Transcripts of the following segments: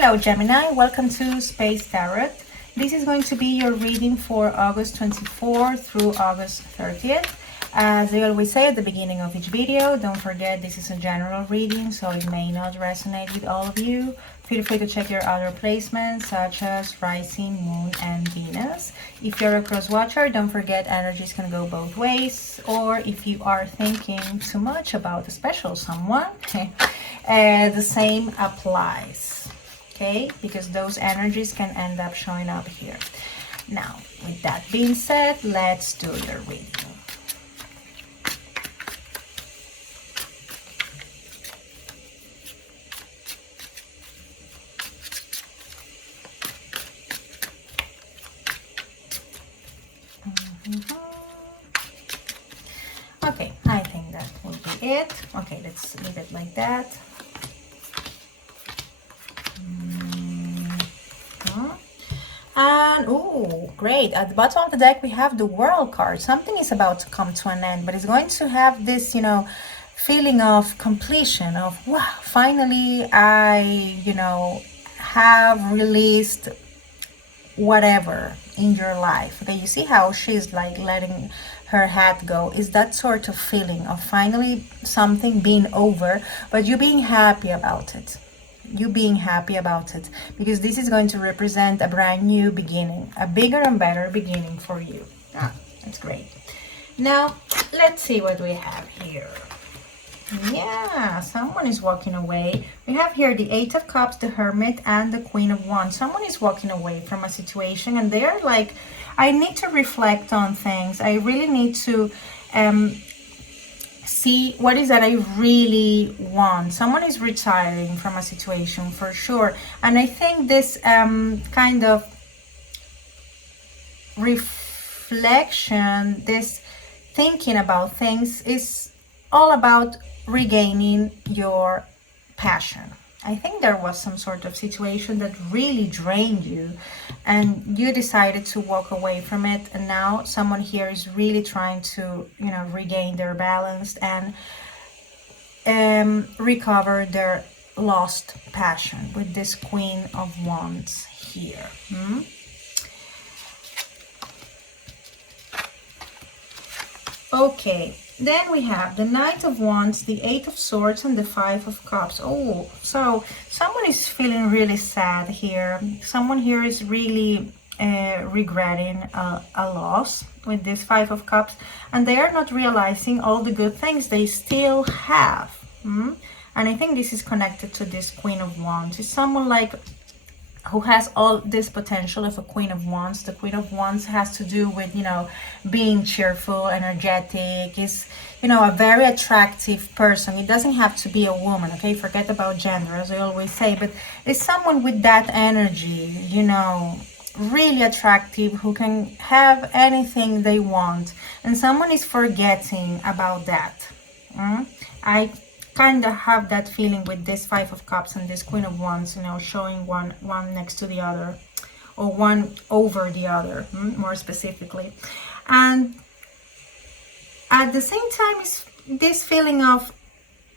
Hello Gemini, welcome to Space Tarot. This is going to be your reading for August 24th through August 30th. As I always say at the beginning of each video, don't forget this is a general reading, so it may not resonate with all of you. Feel free to check your other placements such as Rising, Moon, and Venus. If you're a cross watcher, don't forget energies can go both ways. Or if you are thinking too much about a special someone, the same applies. Okay, because those energies can end up showing up here. Now, with that being said, let's do the reading. Okay, I think that will be it. Okay, let's leave it like that. And oh, great, at the bottom of the deck we have the World card. Something is about to come to an end, but it's going to have this, feeling of completion, of wow, finally I, have released whatever in your life. Okay, you see how she's like letting her hat go. Is that sort of feeling of finally something being over, but you being happy about it. You being happy about it, because this is going to represent a brand new beginning, a bigger and better beginning for you. That's great. Now let's see what we have here. Yeah, someone is walking away. We have here the Eight of Cups, the Hermit, and the Queen of Wands. Someone is walking away from a situation and they're like, I need to reflect on things. I really need to see what is that I really want. Someone is retiring from a situation for sure. And I think this kind of reflection, this thinking about things is all about regaining your passion. I think there was some sort of situation that really drained you and you decided to walk away from it, and now someone here is really trying to regain their balance and recover their lost passion with this Queen of Wands here. Okay, then we have the Knight of Wands, the Eight of Swords, and the Five of Cups. Oh, so someone is feeling really sad here. Someone here is really regretting a loss with this Five of Cups, and they are not realizing all the good things they still have. And I think this is connected to this Queen of Wands. It's someone like who has all this potential of a Queen of Wands. The Queen of Wands has to do with, being cheerful, energetic, is, a very attractive person. It doesn't have to be a woman, okay? Forget about gender, as I always say, but it's someone with that energy, really attractive, who can have anything they want. And someone is forgetting about that. I kind of have that feeling with this Five of Cups and this Queen of Wands, showing one next to the other, or one over the other, more specifically. And at the same time is this feeling of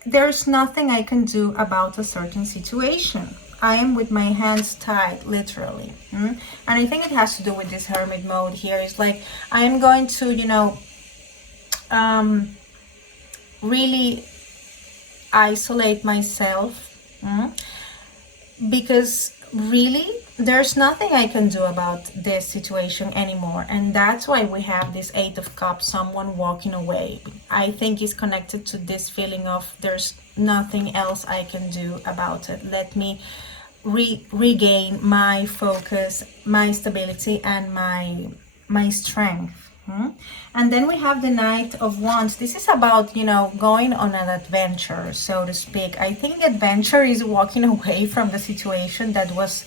there's nothing I can do about a certain situation. I am with my hands tied, literally. And I think it has to do with this Hermit mode here. It's like I am going to, really isolate myself, because really there's nothing I can do about this situation anymore. And that's why we have this Eight of Cups, someone walking away. I think is connected to this feeling of there's nothing else I can do about it. Let me regain my focus, my stability, and my strength. And then we have the Knight of Wands. This is about, going on an adventure, so to speak. I think adventure is walking away from the situation that was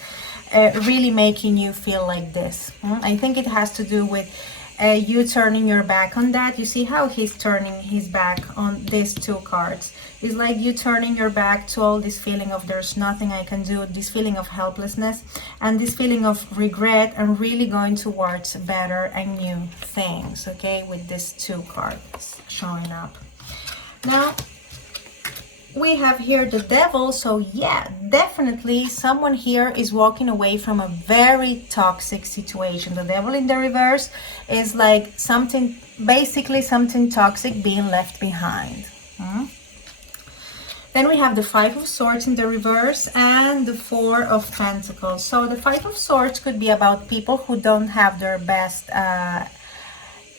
really making you feel like this. I think it has to do with you turning your back on that. You see how he's turning his back on these two cards. It's like you turning your back to all this feeling of there's nothing I can do, this feeling of helplessness, and this feeling of regret, and really going towards better and new things, okay, with these two cards showing up. Now, we have here the devil. So yeah, definitely someone here is walking away from a very toxic situation. The devil in the reverse is like something, basically something toxic being left behind. Then we have the Five of Swords in the reverse and the Four of Pentacles. So the Five of Swords could be about people who don't have their best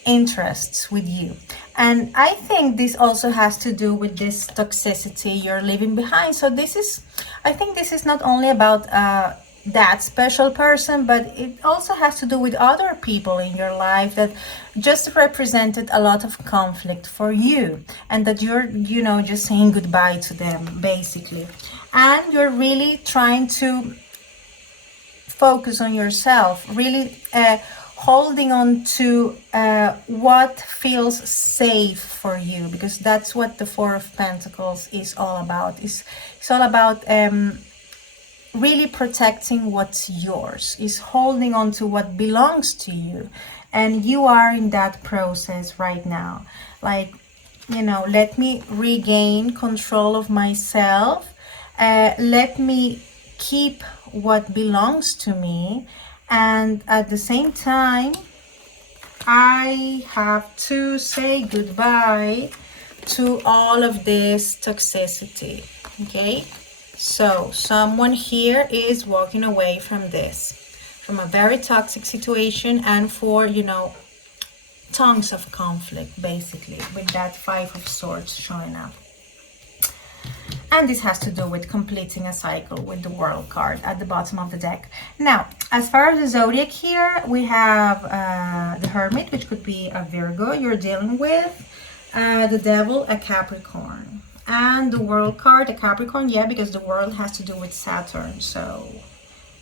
interests with you. And I think this also has to do with this toxicity you're leaving behind. So this is, I think this is not only about that special person, but it also has to do with other people in your life that just represented a lot of conflict for you, and that you're, you know, just saying goodbye to them basically, and you're really trying to focus on yourself, really holding on to what feels safe for you, because that's what the Four of Pentacles is all about. It's all about really protecting what's yours, is holding on to what belongs to you. And you are in that process right now. Like, you know, let me regain control of myself. Let me keep what belongs to me. And at the same time, I have to say goodbye to all of this toxicity. Okay? So someone here is walking away from this, from a very toxic situation, and for, you know, tons of conflict basically, with that Five of Swords showing up. And this has to do with completing a cycle with the World card at the bottom of the deck. Now, as far as the zodiac here, we have the Hermit, which could be a Virgo you're dealing with, the Devil, a Capricorn, and the World card, a Capricorn. Yeah, because the World has to do with Saturn. So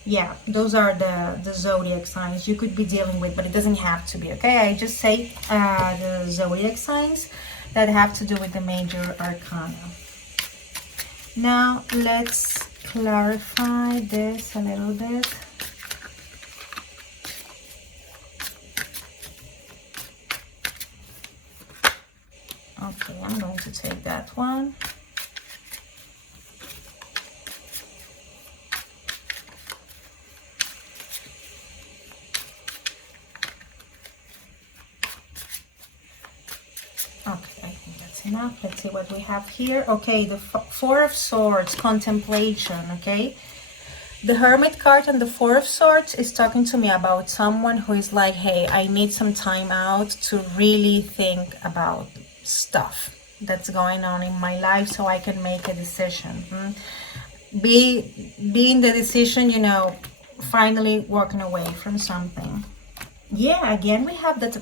yeah, those are the zodiac signs you could be dealing with, but it doesn't have to be. Okay, I just say the zodiac signs that have to do with the major arcana. Now let's clarify this a little bit. Okay, I'm going to take that one. Okay, I think that's enough. Let's see what we have here. Okay, the Four of Swords, contemplation. Okay, the Hermit card and the Four of Swords is talking to me about someone who is like, hey, I need some time out to really think about stuff that's going on in my life so I can make a decision. Being the decision, you know, finally walking away from something. Yeah, again we have that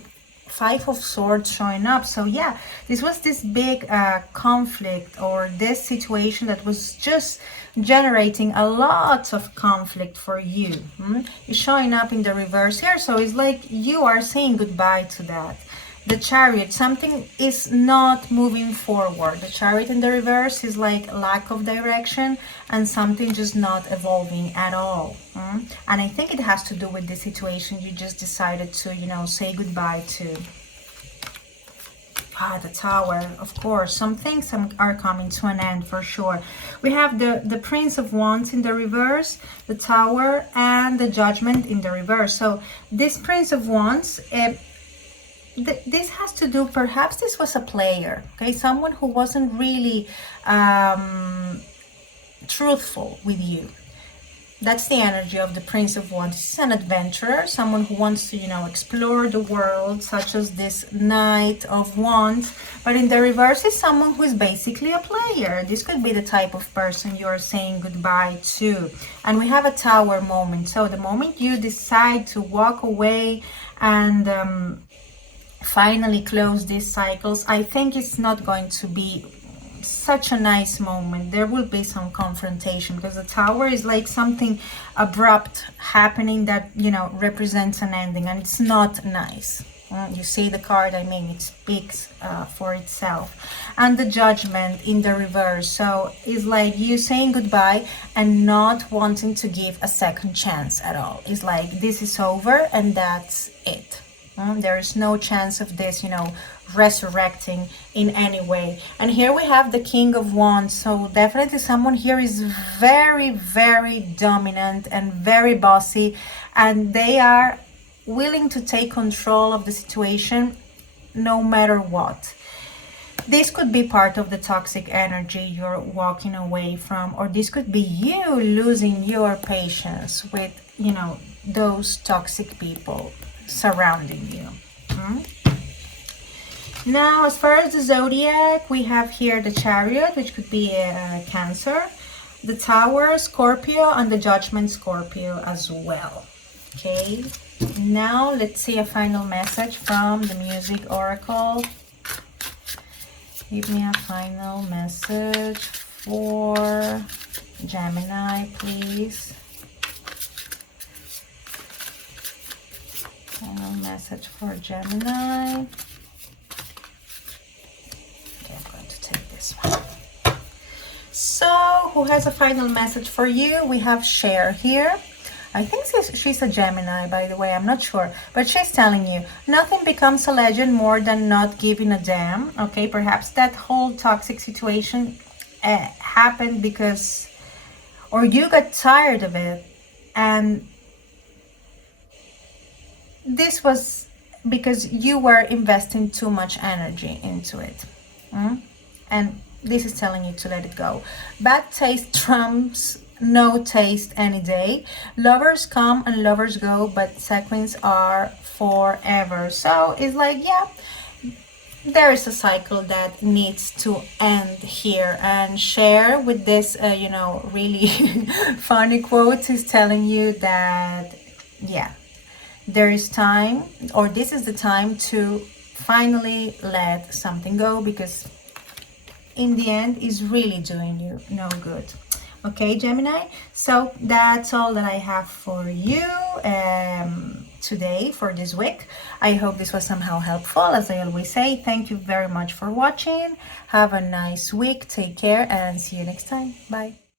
Five of Swords showing up. So yeah, this was this big conflict, or this situation that was just generating a lot of conflict for you. It's showing up in the reverse here, so it's like you are saying goodbye to that. The Chariot, something is not moving forward. The Chariot in the reverse is like lack of direction and something just not evolving at all. And I think it has to do with the situation you just decided to, you know, say goodbye to. The Tower, of course. Some things are coming to an end for sure. We have the Prince of Wands in the reverse, the Tower, and the Judgment in the reverse. So this Prince of Wands, this has to do, perhaps this was a player, okay, someone who wasn't really truthful with you. That's the energy of the Prince of Wands. This is an adventurer, someone who wants to, you know, explore the world, such as this Knight of Wands. But in the reverse is someone who is basically a player. This could be the type of person you're saying goodbye to. And we have a Tower moment. So the moment you decide to walk away and finally close these cycles, I think it's not going to be such a nice moment. There will be some confrontation, because the Tower is like something abrupt happening that, you know, represents an ending, and it's not nice. You see the card, I mean, it speaks for itself. And the Judgment in the reverse, so it's like you saying goodbye and not wanting to give a second chance at all. It's like this is over and that's it. There is no chance of this, resurrecting in any way. And here we have the King of Wands. So definitely someone here is very, very dominant and very bossy, and they are willing to take control of the situation no matter what. This could be part of the toxic energy you're walking away from, or this could be you losing your patience with, those toxic people surrounding you. Now, as far as the zodiac, we have here the Chariot, which could be a Cancer, the Tower, Scorpio, and the Judgment, Scorpio as well. Okay, now let's see a final message from the Music Oracle. Give me a final message for Gemini, please. Final message for Gemini. Okay, I'm going to take this one. So, who has a final message for you? We have Cher here. I think she's a Gemini, by the way, I'm not sure. But she's telling you, nothing becomes a legend more than not giving a damn. Okay, perhaps that whole toxic situation happened because, or you got tired of it. And this was because you were investing too much energy into it. And this is telling you to let it go. Bad taste trumps no taste any day. Lovers come and lovers go, but sequins are forever. So it's like, yeah, there is a cycle that needs to end here. And Cher with this, really funny quote is telling you that, yeah, there is time, or this is the time to finally let something go, because in the end is really doing you no good. Okay, Gemini, so that's all that I have for you today, for this week. I hope this was somehow helpful. As I always say, thank you very much for watching. Have a nice week, take care, and see you next time. Bye.